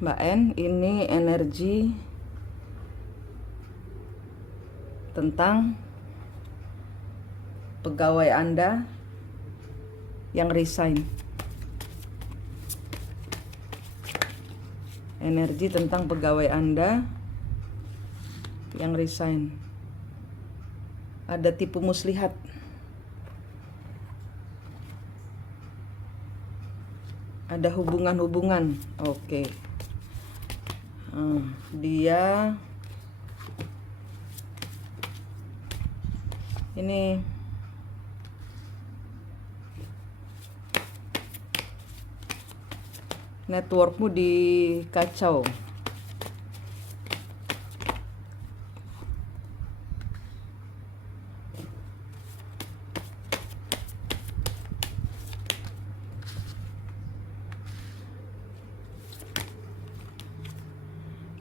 Mbak N, ini energi tentang pegawai Anda yang resign. Energi tentang pegawai Anda yang resign. Ada tipu muslihat. Ada hubungan-hubungan. Oke. Dia ini networkmu dikacau.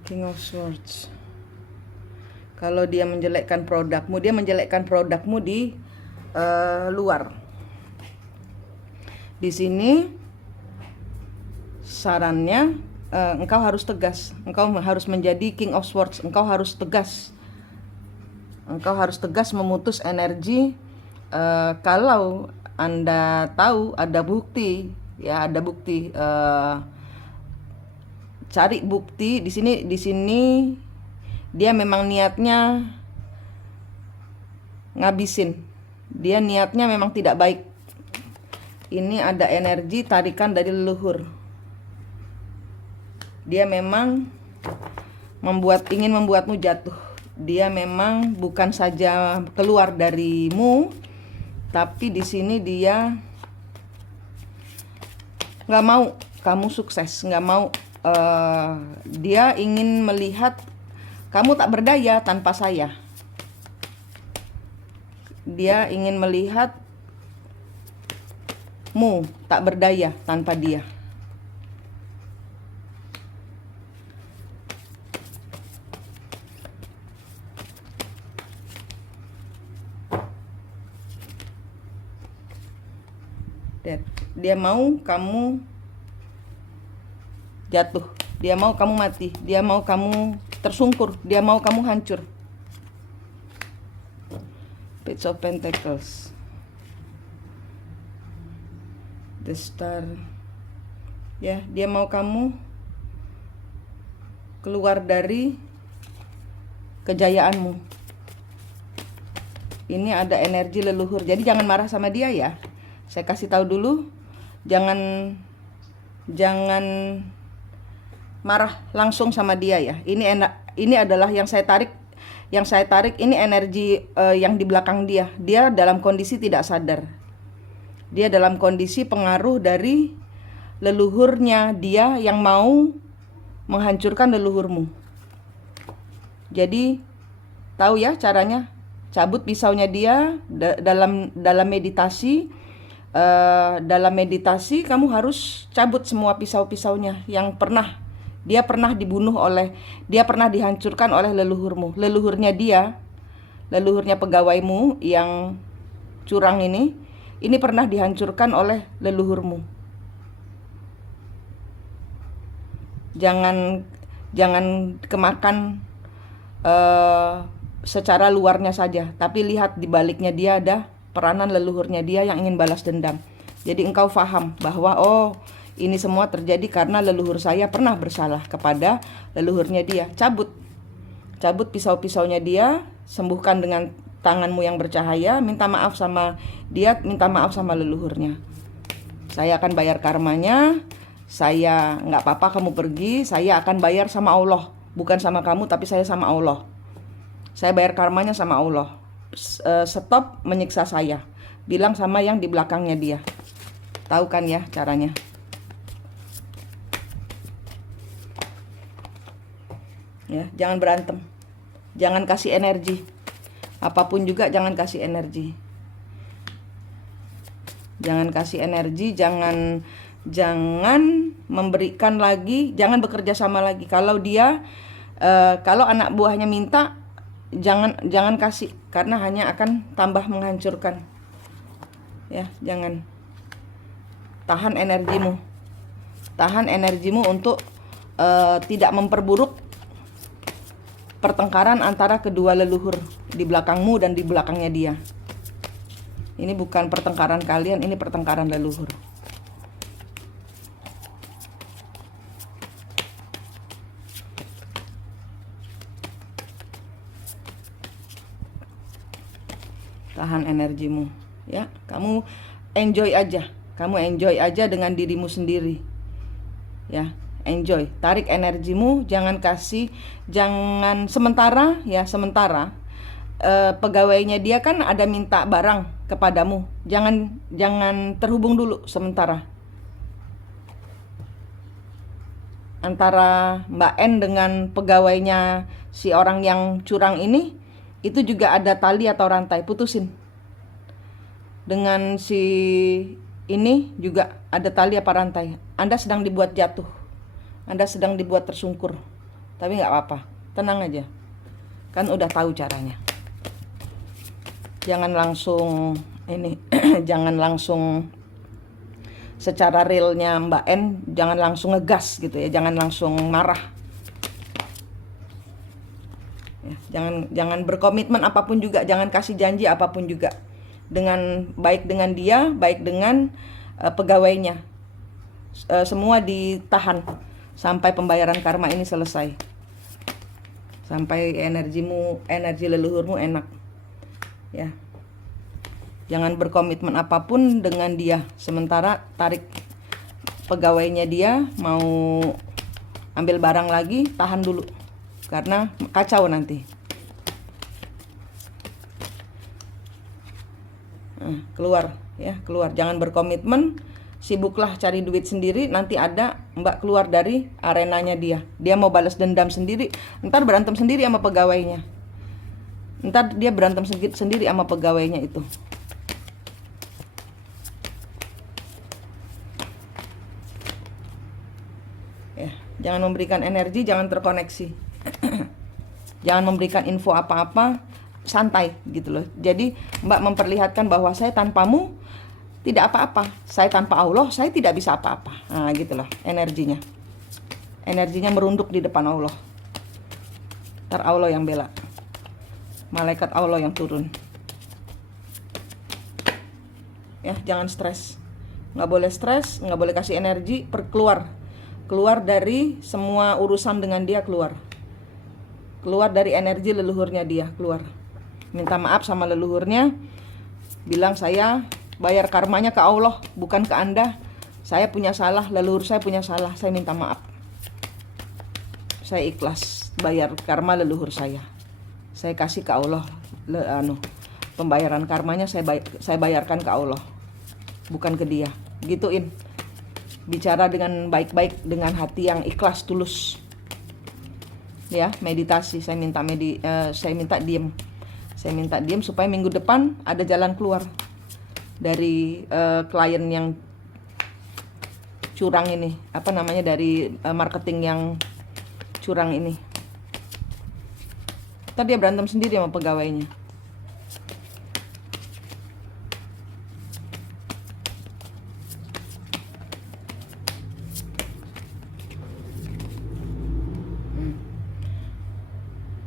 King of Swords. Kalau dia menjelekkan produkmu, dia menjelekkan produkmu di luar. Di sini sarannya engkau harus tegas. Engkau harus menjadi King of Swords. Engkau harus tegas. Engkau harus tegas memutus energi. Kalau Anda tahu ada bukti, ya ada bukti. Cari bukti di sini. Dia memang niatnya ngabisin. Dia niatnya memang tidak baik. Ini ada energi tarikan dari leluhur. Dia memang ingin membuatmu jatuh. Dia memang bukan saja keluar darimu, tapi di sini dia nggak mau kamu sukses, nggak mau. Dia ingin melihat kamu tak berdaya tanpa saya. Dia ingin melihatmu tak berdaya tanpa dia. Dia mau kamu jatuh. Dia mau kamu mati. Dia mau kamu tersungkur. Dia mau kamu hancur. Page of Pentacles. The Star. Ya, dia mau kamu keluar dari kejayaanmu. Ini ada energi leluhur. Jadi jangan marah sama dia ya. Saya kasih tahu dulu, jangan marah langsung sama dia ya. Ini adalah yang saya tarik. Yang saya tarik ini energi yang di belakang dia. Dia dalam kondisi tidak sadar. Dia dalam kondisi pengaruh dari leluhurnya dia yang mau menghancurkan leluhurmu. Jadi tahu ya caranya. Cabut pisaunya dia dalam meditasi. Dalam meditasi kamu harus cabut semua pisau-pisaunya yang dia pernah dihancurkan oleh leluhurmu. Leluhurnya pegawaimu yang curang ini pernah dihancurkan oleh leluhurmu. Jangan kemakan secara luarnya saja, tapi lihat di baliknya dia ada peranan leluhurnya dia yang ingin balas dendam. Jadi engkau faham bahwa ini semua terjadi karena leluhur saya pernah bersalah kepada leluhurnya dia. Cabut pisau-pisaunya dia, sembuhkan dengan tanganmu yang bercahaya, minta maaf sama dia, minta maaf sama leluhurnya. Saya akan bayar karmanya. Saya nggak apa-apa kamu pergi, saya akan bayar sama Allah. Bukan sama kamu, tapi saya sama Allah. Saya bayar karmanya sama Allah. Stop menyiksa saya. Bilang sama yang di belakangnya dia. Tahu kan ya caranya? Ya, jangan berantem. Jangan kasih energi. Apapun juga jangan kasih energi. Jangan kasih energi, jangan memberikan lagi, jangan bekerja sama lagi. Kalau anak buahnya minta, jangan kasih, karena hanya akan tambah menghancurkan. Ya, jangan. Tahan energimu untuk tidak memperburuk pertengkaran antara kedua leluhur di belakangmu dan di belakangnya dia. Ini bukan pertengkaran kalian, ini pertengkaran leluhur. Tahan energimu, ya. Kamu enjoy aja dengan dirimu sendiri, ya. Enjoy, tarik energimu, jangan sementara pegawainya dia kan ada minta barang kepadamu, jangan terhubung dulu sementara. Antara Mbak N dengan pegawainya si orang yang curang ini, itu juga ada tali atau rantai, putusin. Dengan si ini juga ada tali apa rantai. Anda sedang dibuat jatuh, Anda sedang dibuat tersungkur. Tapi nggak apa-apa, tenang aja, kan udah tahu caranya. Jangan langsung ini jangan langsung secara realnya Mbak N, jangan langsung ngegas gitu ya, jangan langsung marah ya, jangan berkomitmen apapun juga, jangan kasih janji apapun juga, baik dengan dia, baik dengan pegawainya. Semua ditahan sampai pembayaran karma ini selesai, sampai energi leluhurmu enak, ya. Jangan berkomitmen apapun dengan dia, sementara tarik pegawainya dia mau ambil barang lagi, tahan dulu, karena kacau nanti. Keluar ya, keluar. Jangan berkomitmen, sibuklah cari duit sendiri. Nanti ada Mbak keluar dari arenanya dia. Dia mau balas dendam sendiri, ntar berantem sendiri sama pegawainya. Ntar dia berantem sendiri sama pegawainya itu. Ya, jangan memberikan energi, jangan terkoneksi. Jangan memberikan info apa-apa, santai gitu loh. Jadi Mbak memperlihatkan bahwa saya tanpamu tidak apa-apa. Saya tanpa Allah, saya tidak bisa apa-apa. Nah, gitu loh energinya. Energinya merunduk di depan Allah. Ntar Allah yang bela. Malaikat Allah yang turun. Ya, jangan stres. Nggak boleh stres, nggak boleh kasih energi, keluar dari semua urusan dengan dia, keluar dari energi leluhurnya dia, keluar. Minta maaf sama leluhurnya, bilang saya bayar karmanya ke Allah, bukan ke Anda. Saya punya salah, leluhur saya punya salah, saya minta maaf. Saya ikhlas bayar karma leluhur saya kasih ke Allah. Pembayaran karmanya saya bayarkan ke Allah, bukan ke dia. Gituin. Bicara dengan baik-baik, dengan hati yang ikhlas, tulus. Ya, meditasi. Saya minta diam. Saya minta diam supaya minggu depan ada jalan keluar dari klien yang curang ini. Dari marketing yang curang ini. Ntar dia berantem sendiri sama pegawainya.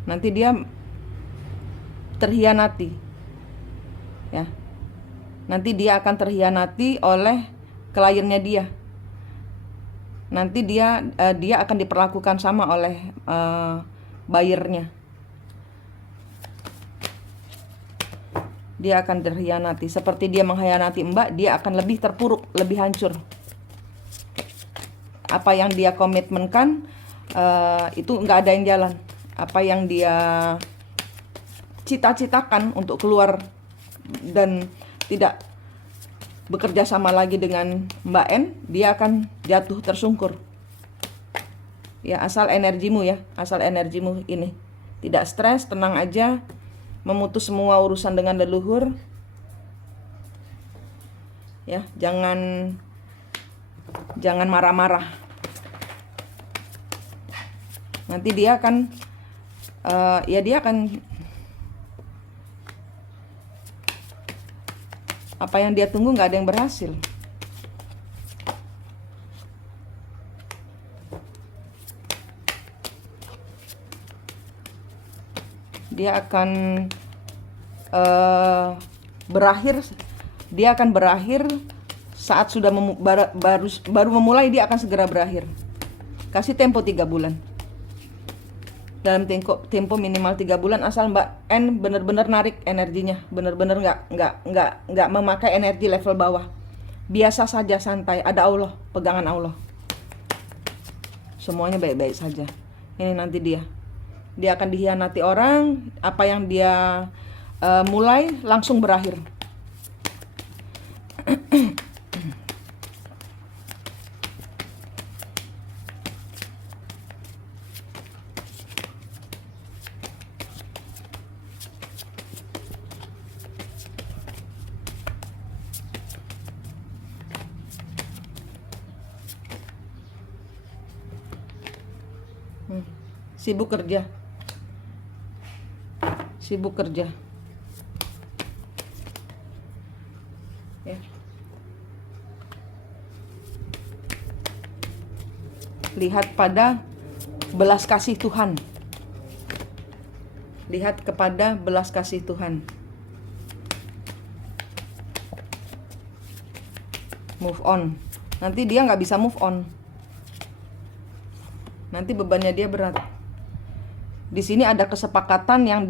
Nanti dia terhianati, ya. Nanti dia akan terhianati oleh kliennya dia. Nanti dia akan diperlakukan sama oleh buyernya. Dia akan terhianati. Seperti dia mengkhianati Mbak, dia akan lebih terpuruk, lebih hancur. Apa yang dia komitmenkan itu nggak ada yang jalan. Apa yang dia cita-citakan untuk keluar dan tidak bekerja sama lagi dengan Mbak N, dia akan jatuh tersungkur. Ya, asal energimu ini tidak stres, tenang aja, memutus semua urusan dengan leluhur. Ya, jangan marah-marah. Nanti dia akan apa yang dia tunggu nggak ada yang berhasil. Dia akan berakhir. Dia akan berakhir saat sudah baru memulai. Dia akan segera berakhir. Kasih tempo 3 bulan. Dalam tempo minimal 3 bulan, asal Mbak N bener-bener narik energinya, bener-bener nggak memakai energi level bawah. Biasa saja, santai. Ada Allah, pegangan Allah. Semuanya baik-baik saja. Ini nanti dia akan dihianati orang. Apa yang dia mulai langsung berakhir. Sibuk kerja. Ya. Lihat pada belas kasih Tuhan. Lihat kepada belas kasih Tuhan. Move on. Nanti dia nggak bisa move on. Nanti bebannya dia berat. Di sini ada kesepakatannya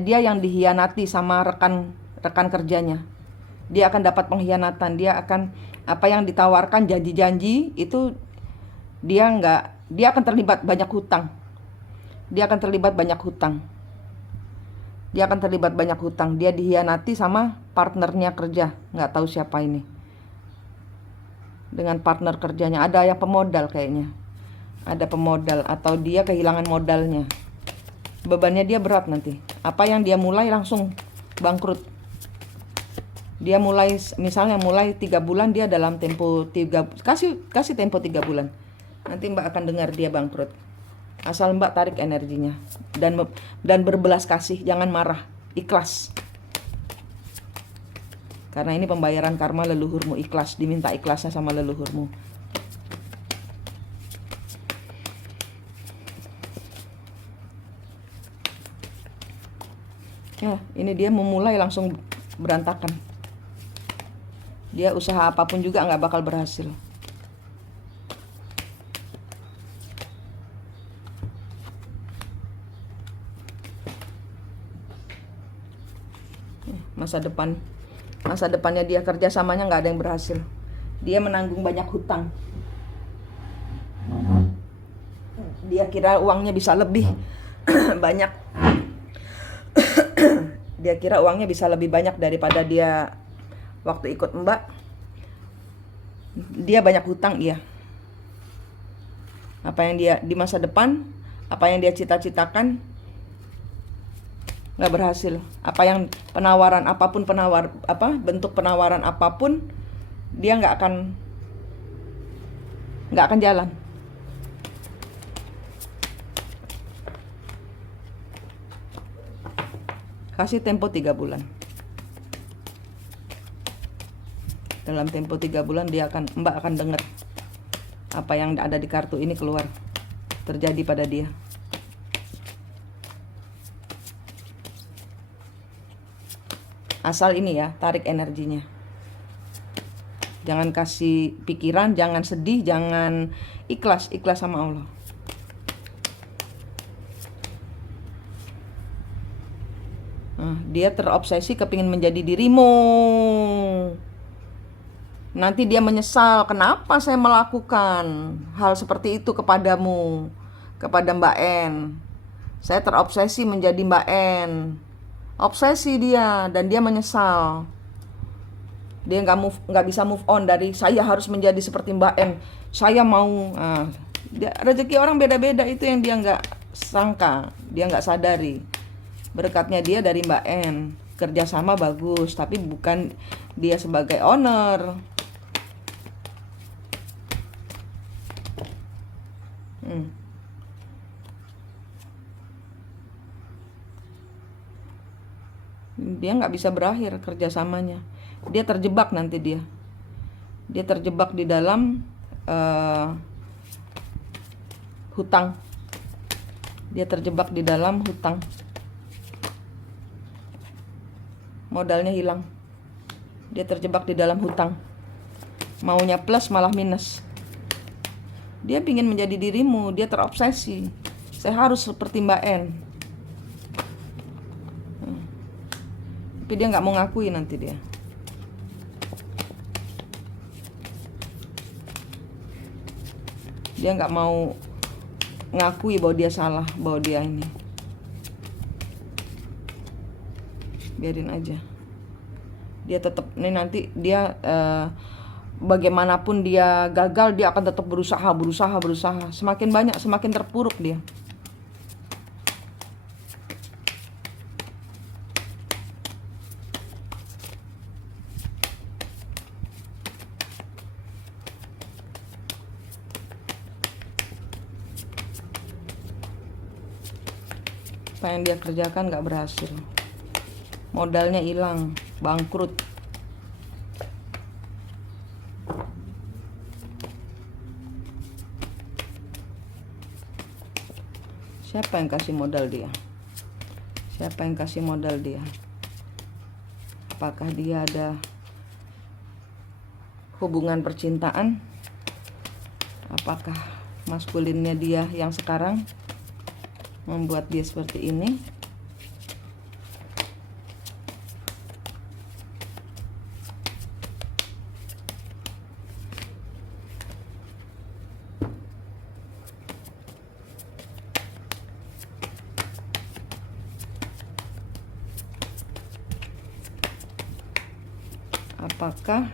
dia yang dihianati sama rekan kerjanya. Dia akan dapat pengkhianatan. Dia akan, apa yang ditawarkan janji-janji itu dia akan terlibat banyak hutang. Dia dihianati sama partnernya kerja. Nggak tahu siapa ini. Dengan partner kerjanya ada yang pemodal kayaknya. Ada pemodal atau dia kehilangan modalnya. Bebannya dia berat nanti. Apa yang dia mulai langsung bangkrut. Dia misalnya mulai 3 bulan, dia dalam tempo 3, kasih tempo 3 bulan. Nanti Mbak akan dengar dia bangkrut. Asal Mbak tarik energinya dan berbelas kasih, jangan marah, ikhlas. Karena ini pembayaran karma leluhurmu, ikhlas, diminta ikhlasnya sama leluhurmu. Nah, ini dia memulai langsung berantakan. Dia usaha apapun juga nggak bakal berhasil. Masa depannya dia kerjasamanya nggak ada yang berhasil. Dia menanggung banyak hutang. Dia kira uangnya bisa lebih banyak. Dia kira uangnya bisa lebih banyak daripada dia waktu ikut Mbak. Dia banyak hutang, iya. Apa yang dia di masa depan, apa yang dia cita-citakan nggak berhasil. Apa yang penawaran apapun, bentuk penawaran apapun, dia nggak akan jalan. Kasih tempo 3 bulan. Dalam tempo 3 bulan Mbak akan dengar apa yang ada di kartu ini keluar, terjadi pada dia. Asal ini ya, tarik energinya. Jangan kasih pikiran, jangan sedih, jangan ikhlas sama Allah. Dia terobsesi kepingin menjadi dirimu. Nanti dia menyesal, kenapa saya melakukan hal seperti itu kepadamu, kepada Mbak N. Saya terobsesi menjadi Mbak N. Obsesi dia, dan dia menyesal. Dia nggak bisa move on dari saya harus menjadi seperti Mbak N. Saya mau. Rezeki orang beda-beda, itu yang dia nggak sangka, dia nggak sadari. Berkatnya dia dari Mbak N. Kerjasama bagus, tapi bukan dia sebagai owner. Dia nggak bisa berakhir kerjasamanya. Dia terjebak nanti dia terjebak di dalam hutang. Dia terjebak di dalam hutang. Modalnya hilang. Dia terjebak di dalam hutang. Maunya plus malah minus. Dia ingin menjadi dirimu, dia terobsesi. Saya harus seperti Mbak N. Tapi dia nggak mau ngakui nanti dia. Dia nggak mau ngakui bahwa dia salah, bahwa dia ini. Biarin aja. Dia tetap, nih nanti dia bagaimanapun dia gagal, dia akan tetap berusaha. Semakin banyak, semakin terpuruk dia. Apa yang dia kerjakan gak berhasil. Modalnya hilang, bangkrut. Siapa yang kasih modal dia? Siapa yang kasih modal dia? Apakah dia ada hubungan percintaan? Apakah maskulinnya dia yang sekarang membuat dia seperti ini? Apakah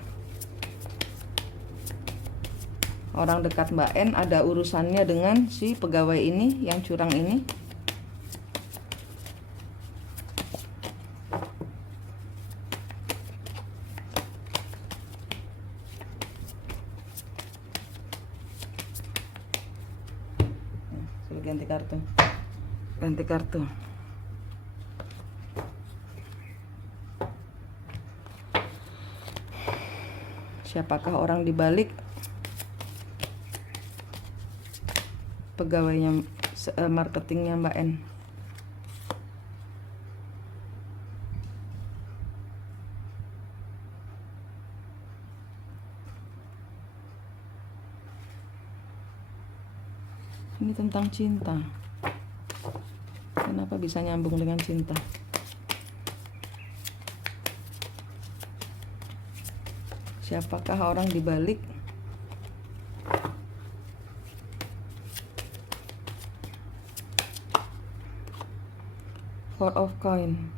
orang dekat Mbak N ada urusannya dengan si pegawai ini yang curang ini? Ganti kartu. Ganti kartu. Siapakah orang di balik pegawainya, marketingnya Mbak N? Ini tentang cinta. Kenapa bisa nyambung dengan cinta? Siapakah orang di balik Four of Coin?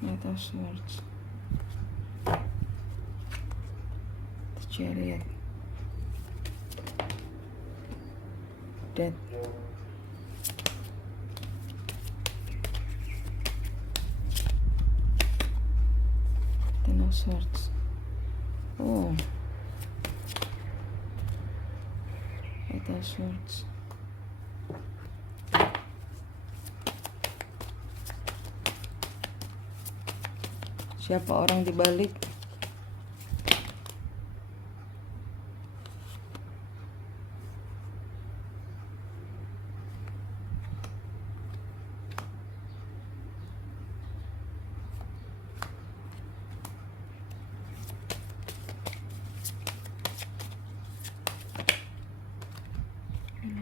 Knight of Swords, Chariot, Death, Ten of Swords. Oh, Eight of Swords. Siapa orang di balik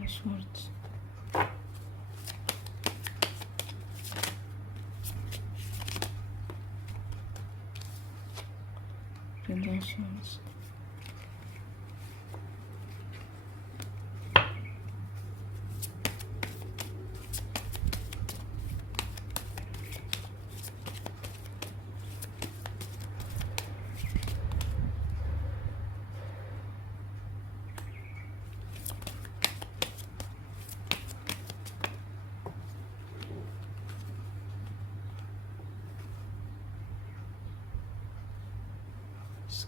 Swords? Prince of Swords.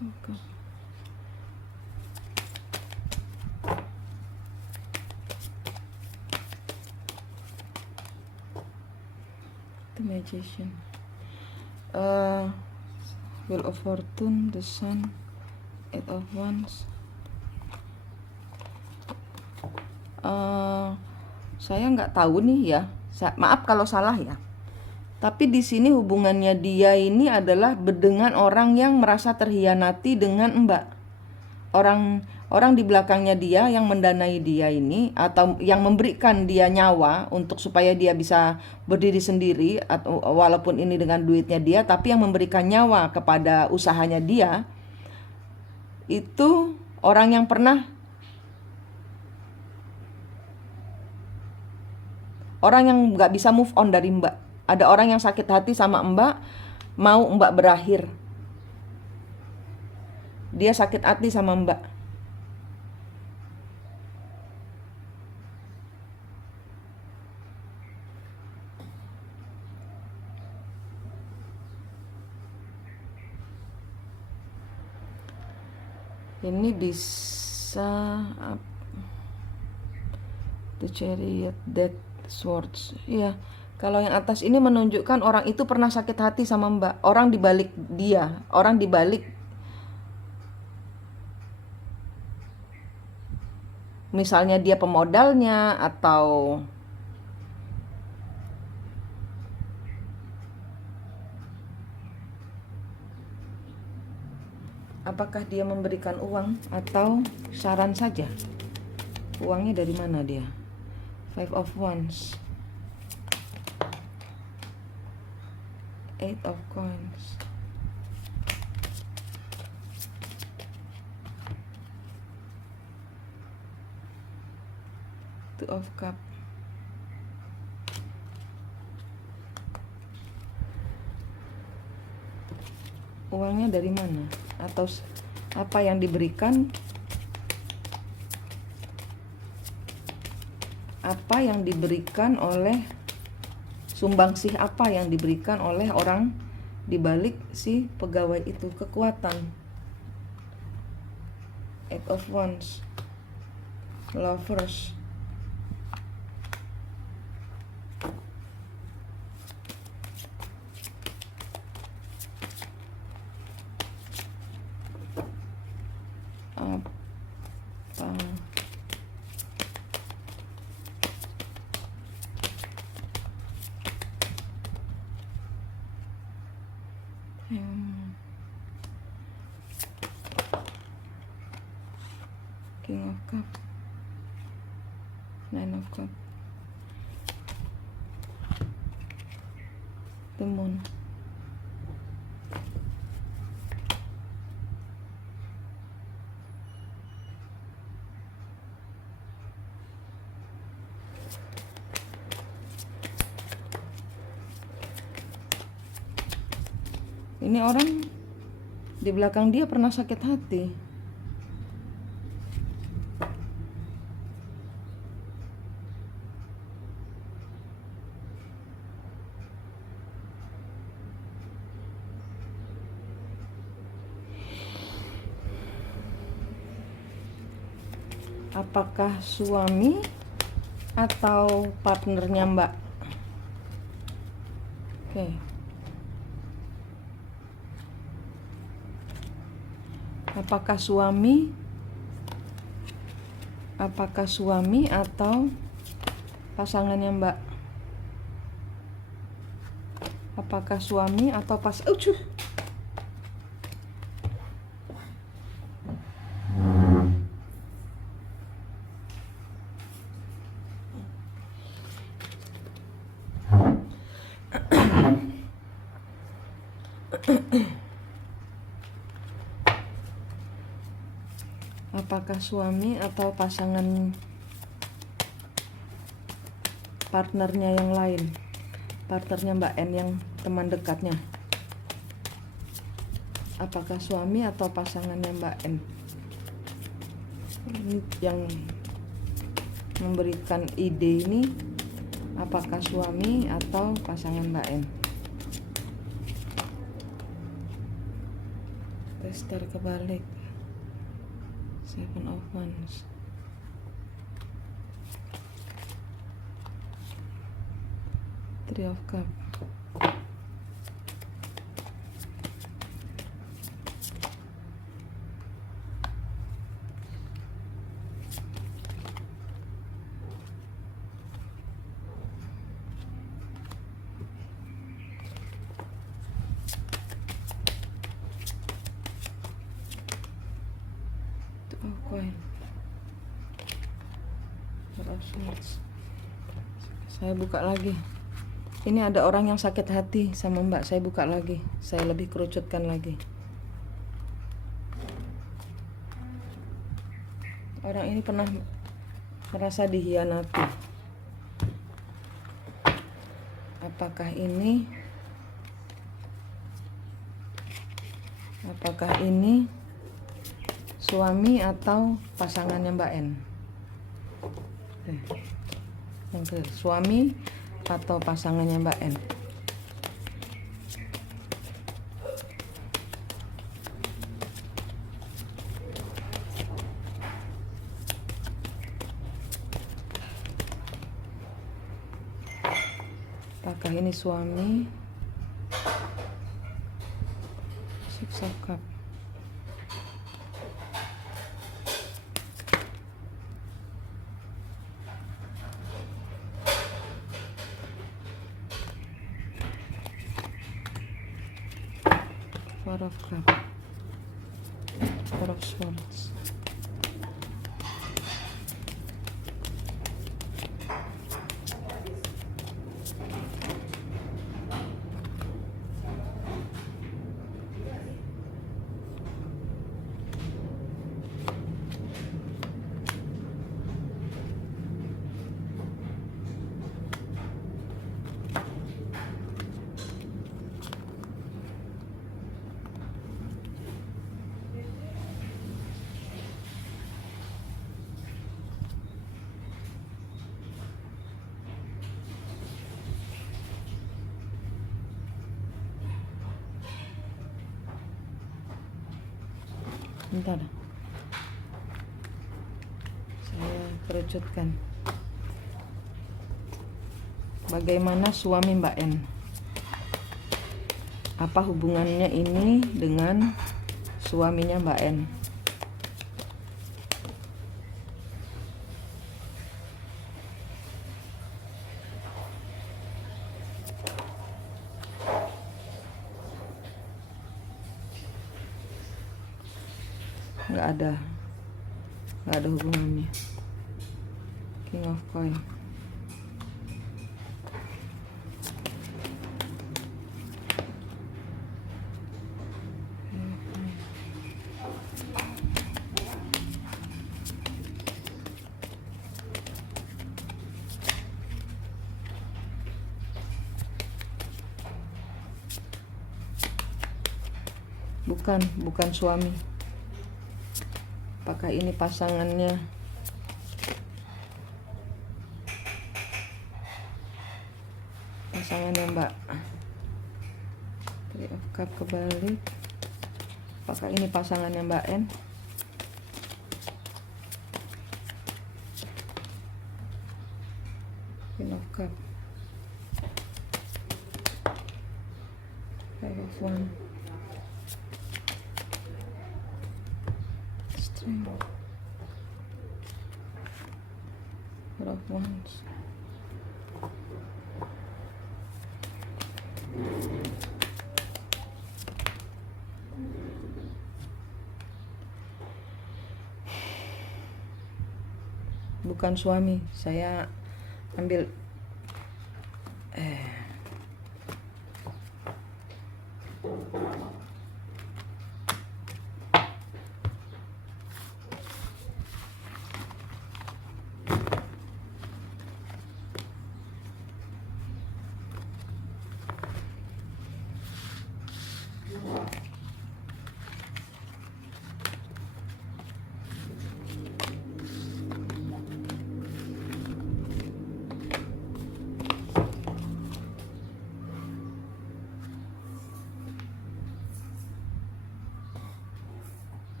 Okay. The Magician, Wheel of Fortune, The Sun, Eight of Wands. Saya nggak tahu nih ya. Maaf kalau salah ya. Tapi di sini hubungannya dia ini adalah dengan orang yang merasa terhianati dengan Mbak. Orang di belakangnya dia yang mendanai dia ini, atau yang memberikan dia nyawa untuk supaya dia bisa berdiri sendiri, atau walaupun ini dengan duitnya dia, tapi yang memberikan nyawa kepada usahanya dia itu orang yang pernah, orang yang nggak bisa move on dari Mbak. Ada orang yang sakit hati sama Mbak, mau Mbak berakhir. Dia sakit hati sama Mbak. Ini bisa The Chariot, Death, Swords. Iya. Kalau yang atas ini menunjukkan orang itu pernah sakit hati sama Mbak. Orang dibalik dia, orang dibalik, misalnya dia pemodalnya, atau apakah dia memberikan uang atau saran saja. Uangnya dari mana dia? Five of Wands, Eight of Coins, Two of Cups. Uangnya dari mana? Atau apa yang diberikan? Apa yang diberikan oleh sumbangsih, apa yang diberikan oleh orang dibalik si pegawai itu? Kekuatan. Eight of Wands, Lovers, King of Cups, Nine of Cups, The Moon. Ini orang di belakang dia pernah sakit hati. Apakah suami atau partnernya Mbak? Oke. Apakah suami? Apakah suami atau pasangannya Mbak? Apakah suami atau apakah suami atau pasangan partnernya yang lain, partnernya Mbak N yang teman dekatnya? Apakah suami atau pasangannya Mbak N? Ini yang memberikan ide ini, apakah suami atau pasangan Mbak N? Tester kebalik, Seven of Wands, Three of Cups, Coin. Saya buka lagi. Ini ada orang yang sakit hati sama Mbak. Saya buka lagi. Saya lebih kerucutkan lagi. Orang ini pernah merasa dihianati. Apakah ini suami atau pasangannya Mbak N? Yang kedua, suami atau pasangannya Mbak N? Apakah ini suami? Six of Cups. Four of Cups. Four of Swords. Bentar, saya kerucutkan. Bagaimana suami Mbak N? Apa hubungannya ini dengan suaminya Mbak N? Nggak ada hubungannya. King of Coin. Bukan suami. Apakah ini pasangannya? Pasangannya Mbak. Three of Cups kebalik. Apakah ini pasangannya Mbak N? Queen of Cups. Five of Wands. Four of Wands. Bukan suami. Saya ambil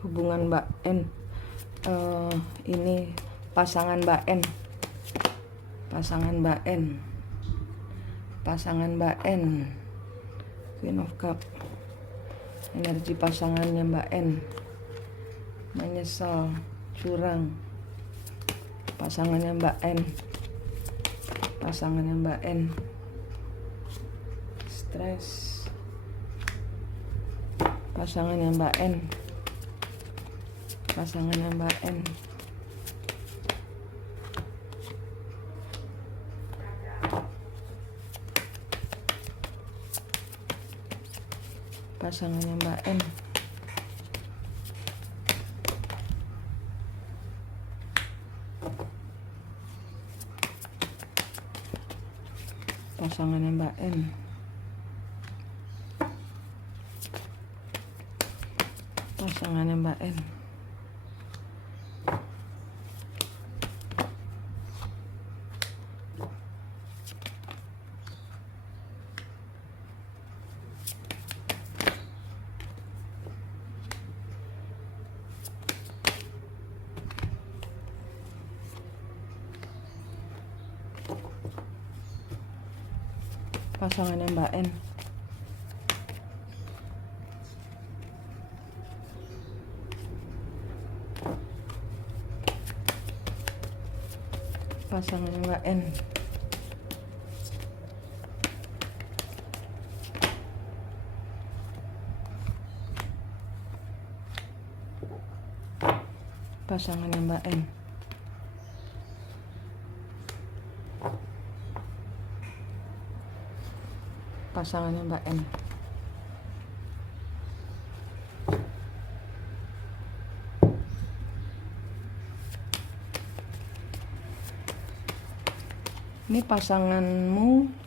hubungan Mbak N. Ini pasangan Mbak N. Pasangan Mbak N. Pasangan Mbak N. Queen of Cups. Energi pasangannya Mbak N. Menyesal, curang. Pasangannya Mbak N. Pasangannya Mbak N. stres. Pasangannya Mbak N. Pasangannya Mbak N. Pasangannya Mbak N. Pasangannya Mbak N. Pasangannya Mbak N. Pasangannya Mbak N. Pasangannya Mbak N. Pasangannya Mbak N. Pasangannya Mbak N. Ini pasanganmu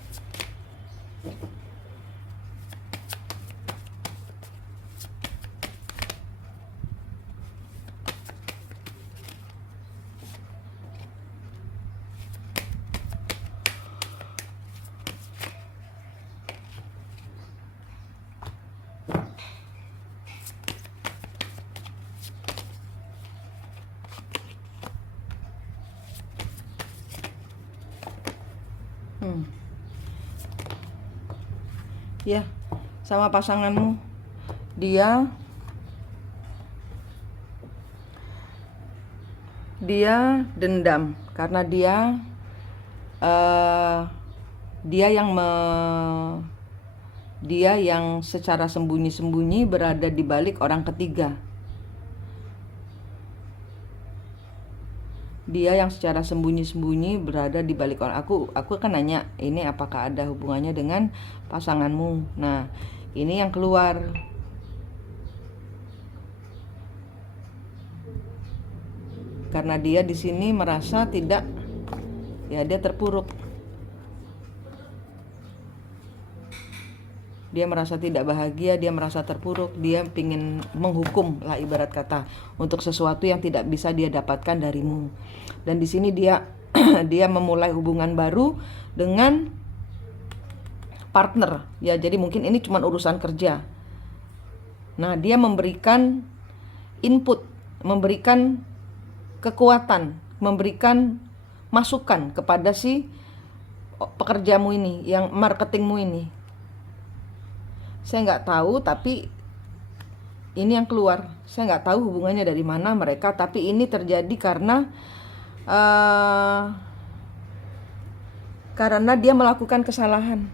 ya, sama pasanganmu dia dendam karena dia yang secara sembunyi-sembunyi berada di balik orang ketiga. Dia yang secara sembunyi-sembunyi berada di balik orang. Aku kan nanya, ini apakah ada hubungannya dengan pasanganmu? Nah, ini yang keluar. Karena dia di sini merasa tidak, ya dia terpuruk. Dia merasa tidak bahagia, dia merasa terpuruk, dia ingin menghukum lah ibarat kata untuk sesuatu yang tidak bisa dia dapatkan darimu. Dan di sini dia dia memulai hubungan baru dengan partner. Ya, jadi mungkin ini cuma urusan kerja. Nah, dia memberikan input, memberikan kekuatan, memberikan masukan kepada si pekerjamu ini, yang marketingmu ini. Saya nggak tahu, tapi ini yang keluar. Saya nggak tahu hubungannya dari mana mereka, tapi ini terjadi karena dia melakukan kesalahan.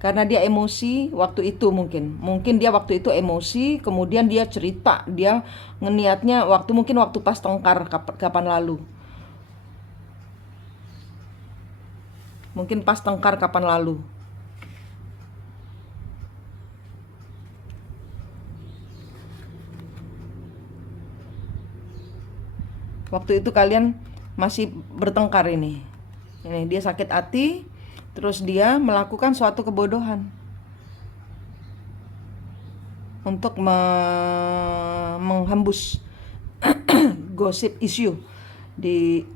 Karena dia emosi waktu itu, mungkin dia waktu itu emosi, kemudian dia cerita, dia ngeniatnya waktu pas tengkar kapan lalu. Mungkin pas tengkar kapan lalu. Waktu itu kalian masih bertengkar ini. Ini dia sakit hati, terus dia melakukan suatu kebodohan untuk menghembus gosip isu di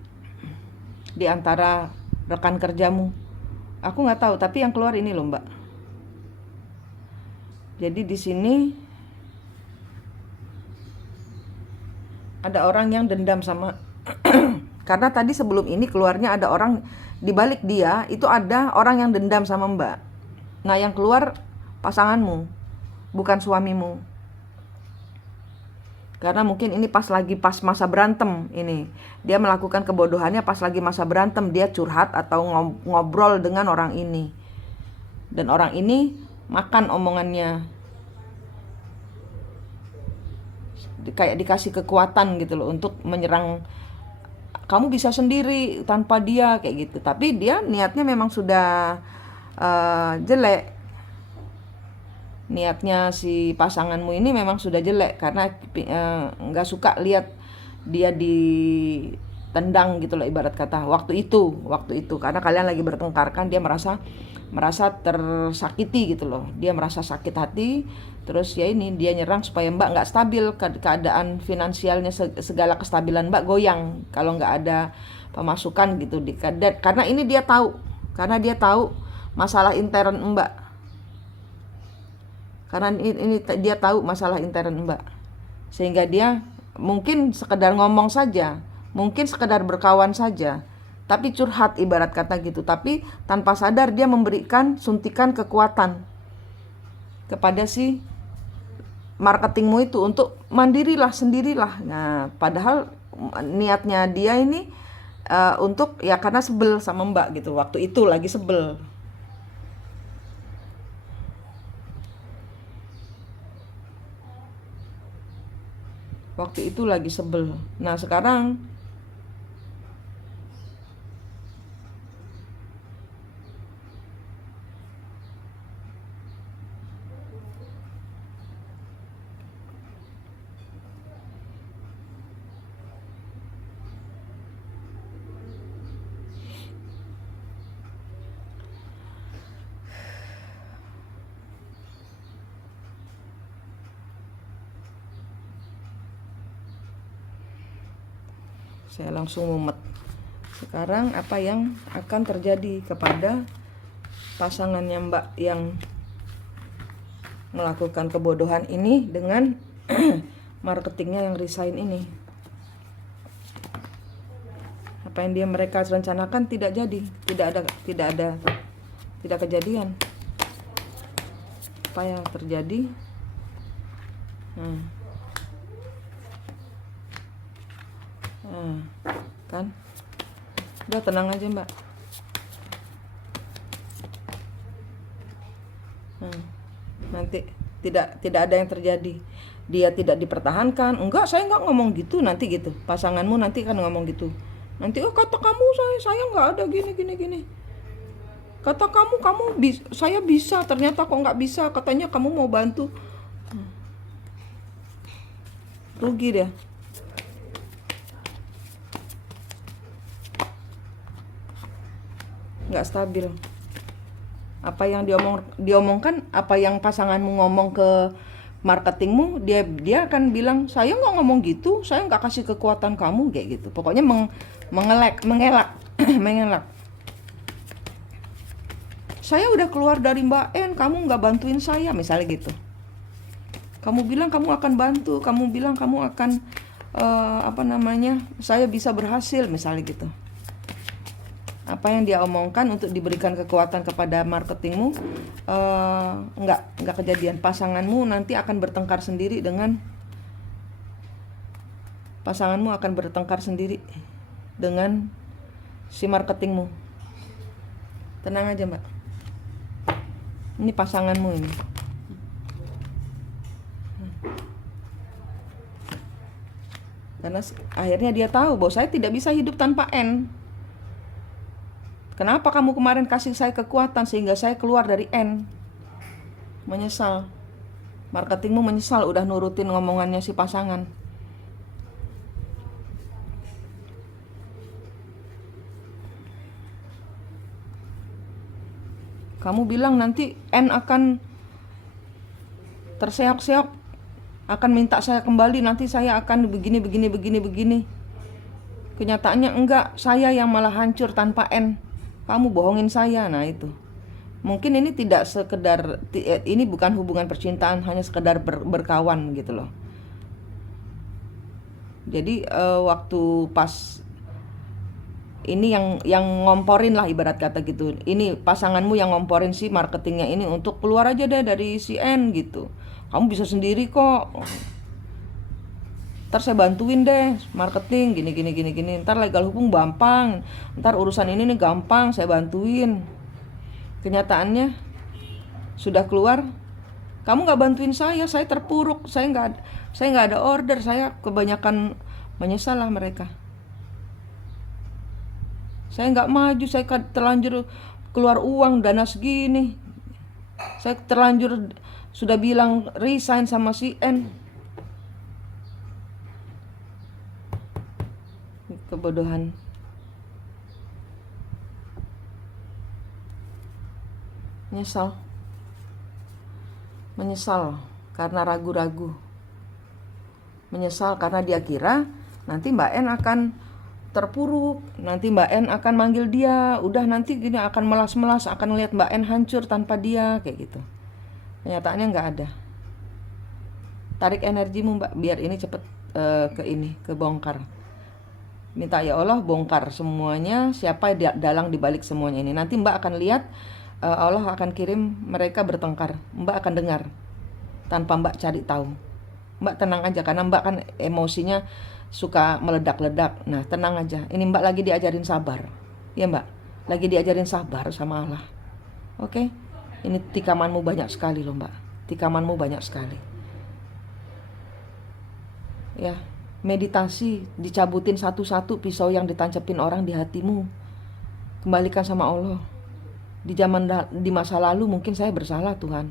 antara rekan kerjamu. Aku nggak tahu, tapi yang keluar ini loh, Mbak. Jadi di sini ada orang yang dendam sama karena tadi sebelum ini keluarnya ada orang di balik dia, itu ada orang yang dendam sama Mbak. Nah, yang keluar pasanganmu, bukan suamimu. Karena mungkin ini pas masa berantem ini. Dia melakukan kebodohannya pas lagi masa berantem, dia curhat atau ngobrol dengan orang ini. Dan orang ini makan omongannya. Kayak dikasih kekuatan gitu loh untuk menyerang, kamu bisa sendiri tanpa dia kayak gitu. Tapi dia niatnya memang sudah jelek. Niatnya si pasanganmu ini memang sudah jelek karena nggak suka lihat dia ditendang gitu loh, ibarat kata waktu itu karena kalian lagi bertengkar kan, dia merasa tersakiti gitu loh, dia merasa sakit hati. Terus ya ini dia nyerang supaya Mbak nggak stabil, keadaan finansialnya, segala kestabilan Mbak goyang kalau nggak ada pemasukan gitu. Karena ini dia tahu masalah intern Mbak. Karena ini dia tahu masalah intern Mbak. Sehingga dia mungkin sekedar ngomong saja, mungkin sekedar berkawan saja, tapi curhat ibarat kata gitu. Tapi tanpa sadar dia memberikan suntikan kekuatan kepada si marketingmu itu untuk mandirilah, sendirilah. Nah, padahal niatnya dia ini untuk ya karena sebel sama Mbak gitu. Waktu itu lagi sebel. Nah, sekarang saya langsung mumet. Sekarang apa yang akan terjadi kepada pasangannya Mbak yang melakukan kebodohan ini dengan marketingnya yang resign ini? Apa yang mereka rencanakan tidak jadi, tidak kejadian. Apa yang terjadi? Kan udah tenang aja Mbak. Nanti tidak ada yang terjadi. Dia tidak dipertahankan. Enggak, saya enggak ngomong gitu. Nanti gitu pasanganmu nanti kan ngomong gitu. Nanti kata kamu saya enggak ada gini. Kata kamu saya bisa, ternyata kok enggak bisa. Katanya kamu mau bantu. Rugi dia. Nggak stabil. Apa yang diomongkan, apa yang pasanganmu ngomong ke marketingmu, dia akan bilang saya nggak ngomong gitu, saya nggak kasih kekuatan kamu kayak gitu. Pokoknya mengelak. Saya udah keluar dari Mbak N, kamu nggak bantuin saya, misalnya gitu. Kamu bilang kamu akan bantu, kamu bilang kamu akan saya bisa berhasil, misalnya gitu. Apa yang dia omongkan untuk diberikan kekuatan kepada marketingmu enggak kejadian. Pasanganmu nanti akan bertengkar sendiri dengan si marketingmu. Tenang aja Mbak, ini pasanganmu ini. Karena akhirnya dia tahu bahwa saya tidak bisa hidup tanpa N. Kenapa kamu kemarin kasih saya kekuatan sehingga saya keluar dari N? Menyesal. Marketingmu menyesal udah nurutin ngomongannya si pasangan. Kamu bilang nanti N akan terseok-seok, akan minta saya kembali, nanti saya akan begini. Kenyataannya enggak, saya yang malah hancur tanpa N. Kamu bohongin saya. Nah itu mungkin ini tidak sekedar, ini bukan hubungan percintaan, hanya sekedar berkawan gitu loh. Jadi waktu pas ini yang ngomporin lah ibarat kata gitu, ini pasanganmu yang ngomporin si marketingnya ini untuk keluar aja deh dari si N gitu, kamu bisa sendiri kok. ntar saya bantuin deh marketing gini, ntar legal hukum gampang, ntar urusan ini nih gampang saya bantuin. Kenyataannya sudah keluar, kamu nggak bantuin saya terpuruk, saya nggak ada order, saya kebanyakan menyesal lah mereka. Saya nggak maju, saya terlanjur keluar uang dana segini, saya terlanjur sudah bilang resign sama si N. Kebodohan. Menyesal karena ragu-ragu, menyesal karena dia kira nanti Mbak N akan terpuruk, nanti Mbak N akan manggil dia, udah nanti gini akan melas-melas, akan lihat Mbak N hancur tanpa dia, kayak gitu. Kenyataannya nggak ada. Tarik energimu Mbak, biar ini cepet kebongkar. Minta ya Allah bongkar semuanya, siapa dalang dibalik semuanya ini. Nanti Mbak akan lihat Allah akan kirim mereka bertengkar. Mbak akan dengar tanpa Mbak cari tahu. Mbak tenang aja, karena Mbak kan emosinya suka meledak-ledak. Nah tenang aja, ini Mbak lagi diajarin sabar. Ya Mbak, lagi diajarin sabar sama Allah. Oke, ini tikamanmu banyak sekali loh Mbak, tikamanmu banyak sekali. Ya, meditasi, dicabutin satu-satu pisau yang ditancepin orang di hatimu. Kembalikan sama Allah. Di masa lalu mungkin saya bersalah Tuhan,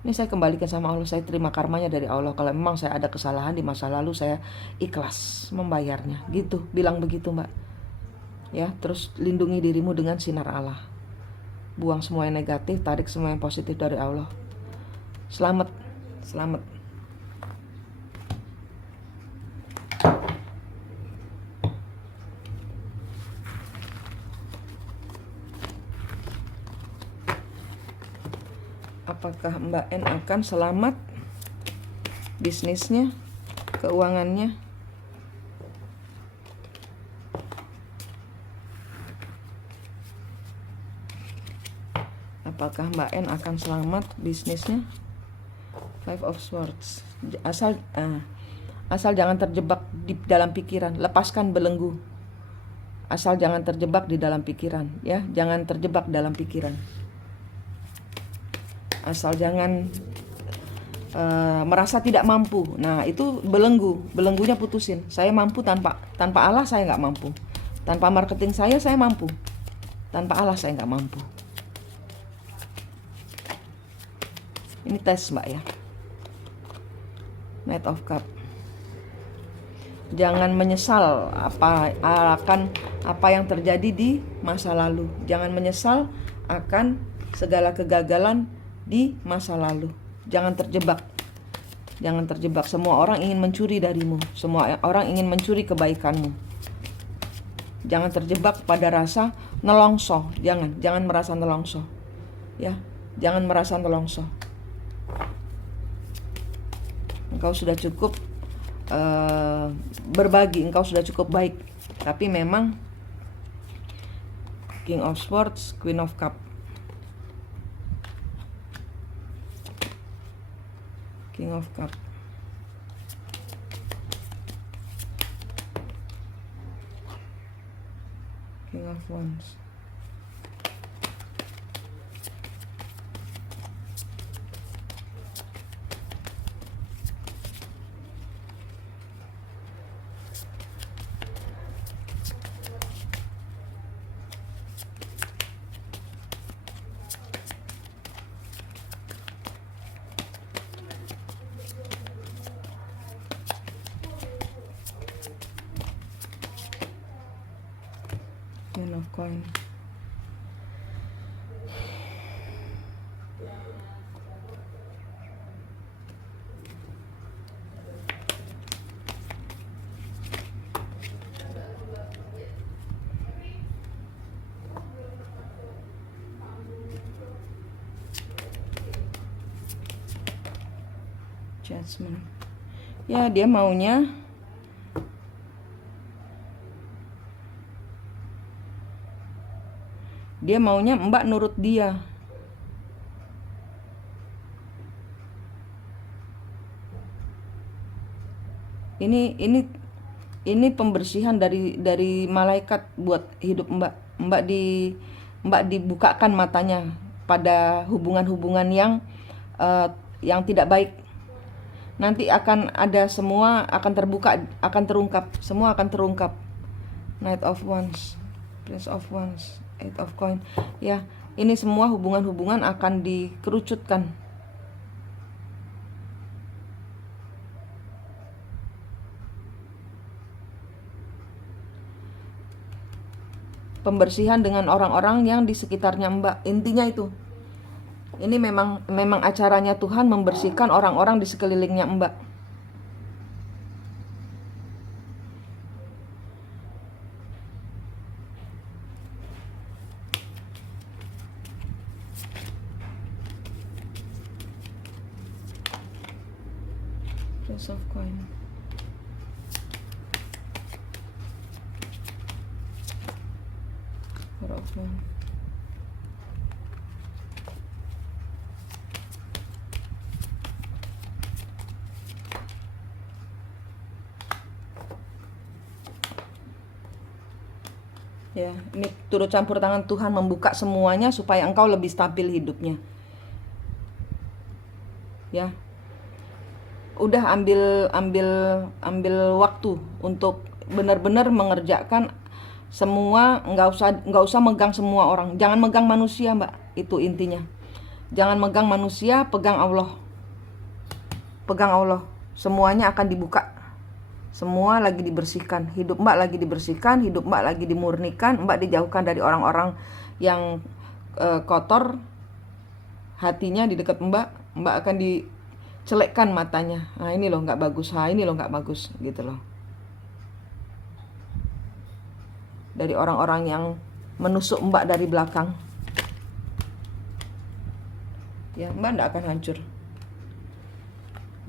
ini saya kembalikan sama Allah, saya terima karmanya dari Allah. Kalau memang saya ada kesalahan di masa lalu, saya ikhlas membayarnya. Gitu, bilang begitu Mbak. Ya, terus lindungi dirimu dengan sinar Allah. Buang semua yang negatif, tarik semua yang positif dari Allah. Selamat. Apakah Mbak N akan selamat bisnisnya, keuangannya? Apakah Mbak N akan selamat bisnisnya? Five of Swords. Asal jangan terjebak di dalam pikiran, lepaskan belenggu. Asal jangan terjebak di dalam pikiran, ya, jangan terjebak dalam pikiran. Asal jangan merasa tidak mampu. Nah itu belenggunya putusin. Saya mampu, tanpa Allah saya nggak mampu. Tanpa marketing saya mampu. Tanpa Allah saya nggak mampu. Ini tes Mbak ya. Knight of Cup. Jangan menyesal akan apa yang terjadi di masa lalu. Jangan menyesal akan segala kegagalan di masa lalu. Jangan terjebak. Semua orang ingin mencuri darimu. Semua orang ingin mencuri kebaikanmu. Jangan terjebak pada rasa nelongso. Jangan merasa nelongso. Ya, jangan merasa nelongso. Engkau sudah cukup berbagi, engkau sudah cukup baik. Tapi memang King of Swords, Queen of Cup. King of Cup. King of Wands. Queen of Coin. Judgment. Ya, dia maunya Mbak nurut dia. Ini pembersihan dari malaikat buat hidup Mbak. Mbak dibukakan matanya pada hubungan-hubungan yang tidak baik. Nanti akan ada, semua akan terbuka, akan terungkap, semua akan terungkap. Knight of Wands, Prince of Wands, Eight of Coin. Ya, ini semua hubungan-hubungan akan dikerucutkan. Pembersihan dengan orang-orang yang di sekitarnya Mbak. Intinya itu. Ini memang acaranya Tuhan membersihkan orang-orang di sekelilingnya Mbak. Prince of Coin. Four of Wands. Ya, ini turut campur tangan Tuhan membuka semuanya supaya engkau lebih stabil hidupnya. Ya. Udah ambil waktu untuk benar-benar mengerjakan semua, nggak usah megang semua orang. Jangan megang manusia, Mbak. Itu intinya. Jangan megang manusia, pegang Allah. Pegang Allah. Semuanya akan dibuka. Semua lagi dibersihkan. Hidup Mbak lagi dibersihkan, hidup Mbak lagi dimurnikan. Mbak dijauhkan dari orang-orang yang kotor. Hatinya di dekat Mbak. Mbak akan dicelekkan matanya. Nah ini loh nggak bagus. Nah ini loh nggak bagus. Gitu loh. Dari orang-orang yang menusuk Mbak dari belakang. Ya, Mbak nggak akan hancur.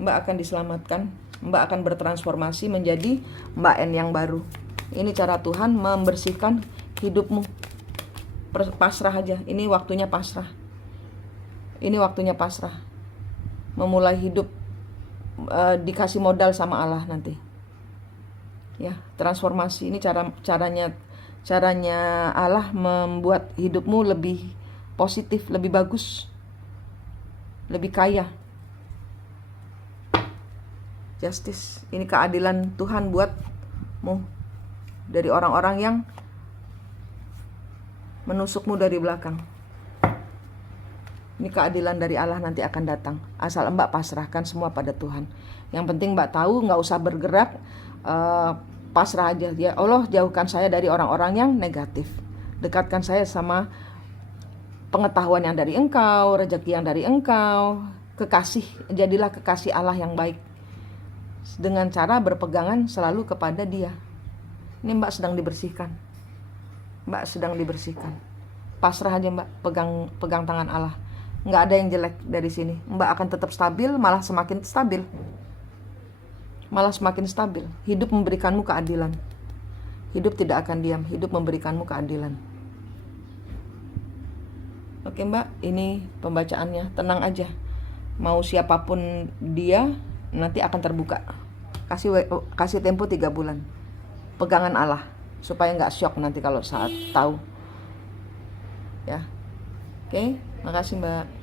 Mbak akan diselamatkan. Mbak akan bertransformasi menjadi Mbak N yang baru. Ini cara Tuhan membersihkan hidupmu. Pasrah aja. Ini waktunya pasrah. Ini waktunya pasrah. Memulai hidup dikasih modal sama Allah nanti. Ya, transformasi ini caranya Allah membuat hidupmu lebih positif, lebih bagus, lebih kaya. Justice, ini keadilan Tuhan buatmu dari orang-orang yang menusukmu dari belakang. Ini keadilan dari Allah nanti akan datang. Asal Mbak pasrahkan semua pada Tuhan. Yang penting Mbak tahu, nggak usah bergerak, pasrah aja. Ya Allah, jauhkan saya dari orang-orang yang negatif. Dekatkan saya sama pengetahuan yang dari Engkau, rezeki yang dari Engkau, kekasih. Jadilah kekasih Allah yang baik. Dengan cara berpegangan selalu kepada Dia. Ini Mbak sedang dibersihkan. Mbak sedang dibersihkan. Pasrah aja Mbak, pegang tangan Allah. Nggak ada yang jelek dari sini. Mbak akan tetap stabil, malah semakin stabil. Malah semakin stabil. Hidup memberikanmu keadilan. Hidup tidak akan diam. Hidup memberikanmu keadilan. Oke Mbak, ini pembacaannya. Tenang aja. Mau siapapun dia, nanti akan terbuka. Kasih tempo 3 bulan. Pegangan Allah. Supaya nggak shock nanti kalau saat tahu. Ya. Oke, makasih Mbak.